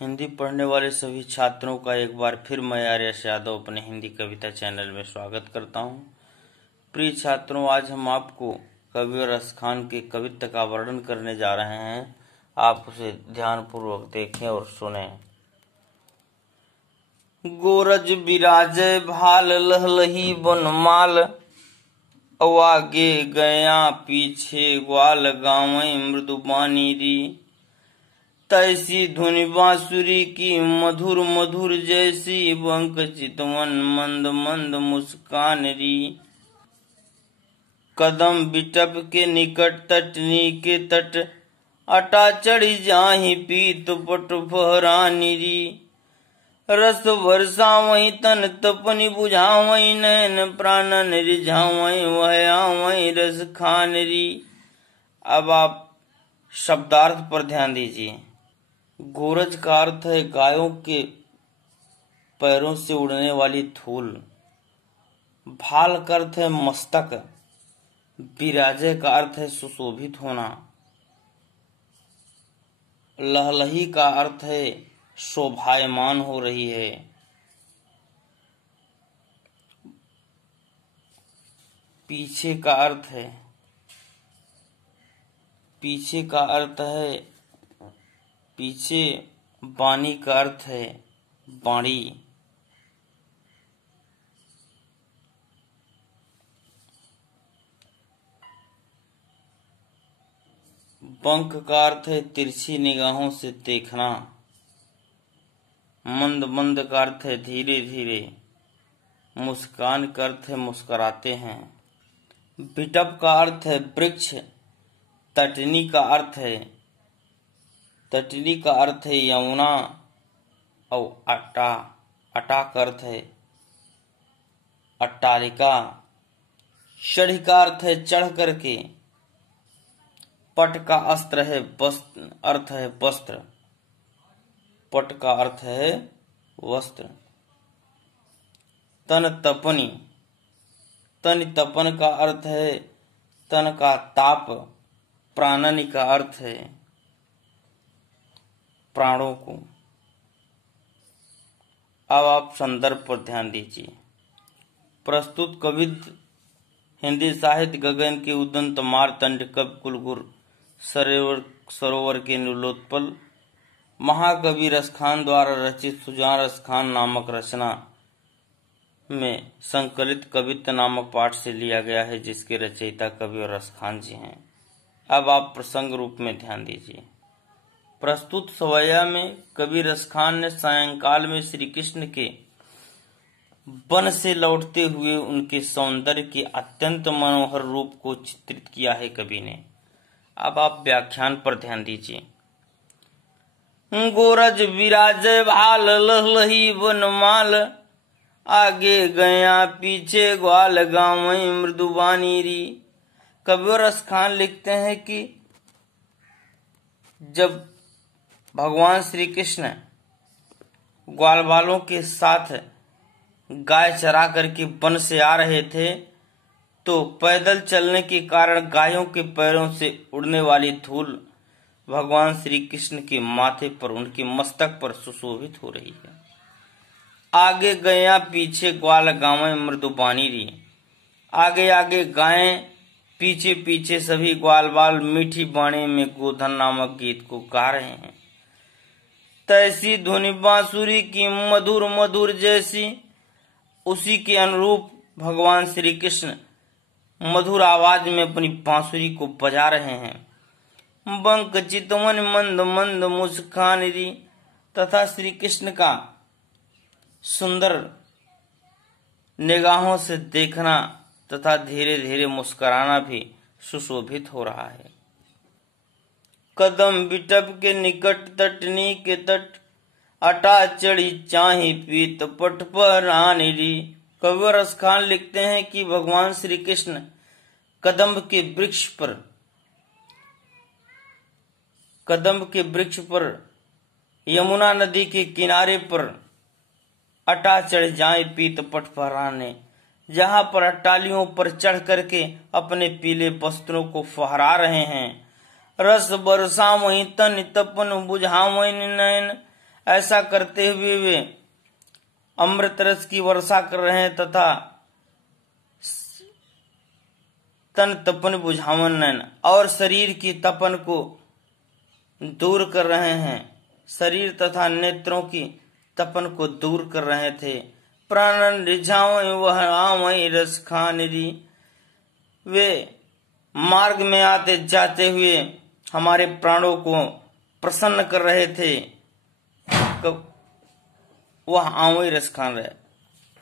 हिंदी पढ़ने वाले सभी छात्रों का एक बार फिर मैं आर्यश यादव अपने हिंदी कविता चैनल में स्वागत करता हूं। प्रिय छात्रों, आज हम आपको कवि रस खान के कवित्व का वर्णन करने जा रहे हैं। आप उसे ध्यानपूर्वक देखें और सुनें। गोरज बिराजे भाल लहलही बनमाल, अवागे गया पीछे ग्वाल गावई मृदुबानी री। तैसी धुनि बांसुरी की मधुर मधुर जैसी, बंक चितवन मंद मंद मुस्कान री। कदम बिटप के निकट तटनी के तट, अटा चढ़ी जाहि पीत पट फहरानी री। रस वर्षा वही तन तपनि बुझावई, नैन प्राणन रिझावई वह आवई रस खान री। अब आप शब्दार्थ पर ध्यान दीजिए। गोरज का अर्थ है गायों के पैरों से उड़ने वाली धूल। भाल का अर्थ है मस्तक। बिराजे का अर्थ है सुशोभित होना। लहलही का अर्थ है शोभायमान हो रही है। पीछे का अर्थ है पीछे। बानी का अर्थ है बाणी। बंक का अर्थ है तिरछी निगाहों से देखना। मंद मंद का अर्थ है धीरे धीरे। मुस्कान का अर्थ है मुस्कुराते हैं। बिटप का अर्थ है वृक्ष। तटनी का अर्थ है यमुना और अटा का अर्थ है अट्टालिका। चढ़ी का अर्थ है चढ़ करके। पट का अर्थ है वस्त्र। पट का अर्थ है वस्त्र। तन तपन का अर्थ है तन का ताप। प्राणनि का अर्थ है प्राणों को। अब आप संदर्भ पर ध्यान दीजिए। प्रस्तुत कवित्व हिंदी साहित्य गगन के उदंत मारतंड कवि कुलगुरु सरोवर के नीलोत्पल महाकवि रस खान द्वारा रचित सुजान रस खान नामक रचना में संकलित कवित्व नामक पाठ से लिया गया है, जिसके रचयिता कवि रस खान जी हैं। अब आप प्रसंग रूप में ध्यान दीजिए। प्रस्तुत सवैया में कवि रस खान ने सायंकाल में श्री कृष्ण के वन से लौटते हुए उनके सौंदर्य के अत्यंत मनोहर रूप को चित्रित किया है कवि ने। अब आप व्याख्यान पर ध्यान दीजिए। गोरज विराजय भाल लहलही बनमाल, आगे गया पीछे ग्वाल गावई मृदुबानी री। कवि रस खान लिखते हैं कि जब भगवान श्री कृष्ण ग्वाल बालों के साथ गाय चरा करके वन से आ रहे थे, तो पैदल चलने के कारण गायों के पैरों से उड़ने वाली धूल भगवान श्री कृष्ण के माथे पर, उनके मस्तक पर सुशोभित हो रही है। आगे गया पीछे ग्वाल गावें मृदुबानी री। आगे आगे गायें, पीछे पीछे सभी ग्वाल बाल मीठी बाणी में गोधन नामक गीत को गा रहे हैं। तैसी धुनि बांसुरी की मधुर मधुर जैसी, उसी के अनुरूप भगवान श्री कृष्ण मधुर आवाज में अपनी बांसुरी को बजा रहे हैं। बंक चितवन मंद मंद मुस्कान री, तथा श्री कृष्ण का सुंदर निगाहों से देखना तथा धीरे धीरे मुस्कुराना भी सुशोभित हो रहा है। कदम बिटप के निकट तटनी के तट, अटा चढ़ी चाही पीत पट पर आनी री। कवि रस खान लिखते हैं कि भगवान श्री कृष्ण कदम्ब के वृक्ष पर यमुना नदी के किनारे पर अटा चढ़ जाए पीत पट फहराने, जहां पर अट्टालियों पर चढ़ करके अपने पीले वस्त्रों को फहरा रहे हैं। रस बरसा वही तन तपन बुझावैन नैन, ऐसा करते हुए वे अमृत रस की वर्षा कर रहे हैं तथा तन तपन बुझावन और शरीर की तपन को दूर कर रहे हैं, शरीर तथा नेत्रों की तपन को दूर कर रहे थे। प्राणन रिझाओ वह आवई रस खानिरी, वे मार्ग में आते जाते हुए हमारे प्राणों को प्रसन्न कर रहे थे। वह आवई रस खान रहे।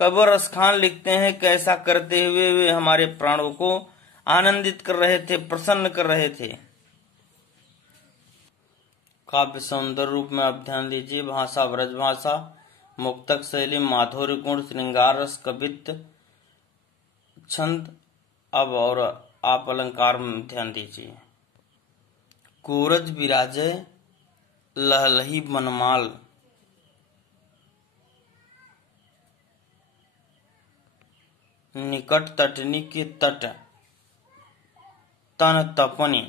कबर रस खान लिखते हैं कैसा करते हुए वे हमारे प्राणों को आनंदित कर रहे थे, प्रसन्न कर रहे थे। काव्य सौंदर्य रूप में आप ध्यान दीजिए। भाषा ब्रज भाषा, मुक्तक शैली, माधुर्य गुण, श्रृंगार रस, कवित्व, छंद। अब और आप अलंकार में ध्यान दीजिए। कोरज विराजय लहलही बनमाल, निकट तटनी के तट तन तपनी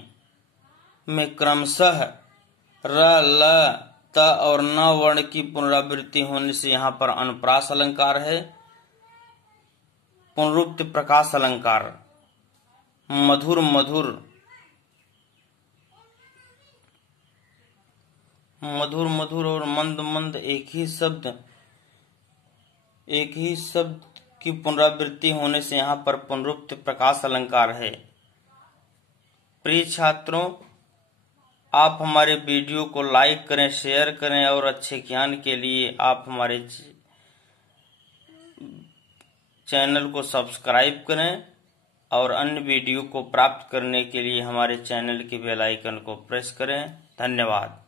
में क्रमशः र ल त और न वर्ण की पुनरावृत्ति होने से यहाँ पर अनुप्रास अलंकार है। पुनरुक्त प्रकाश अलंकार। मधुर मधुर, मधुर मधुर और मंद मंद एक ही शब्द की पुनरावृत्ति होने से यहाँ पर पुनरुक्त प्रकाश अलंकार है। प्रिय छात्रों, आप हमारे वीडियो को लाइक करें, शेयर करें और अच्छे ज्ञान के लिए आप हमारे चैनल को सब्सक्राइब करें और अन्य वीडियो को प्राप्त करने के लिए हमारे चैनल के बेल आइकन को प्रेस करें। धन्यवाद।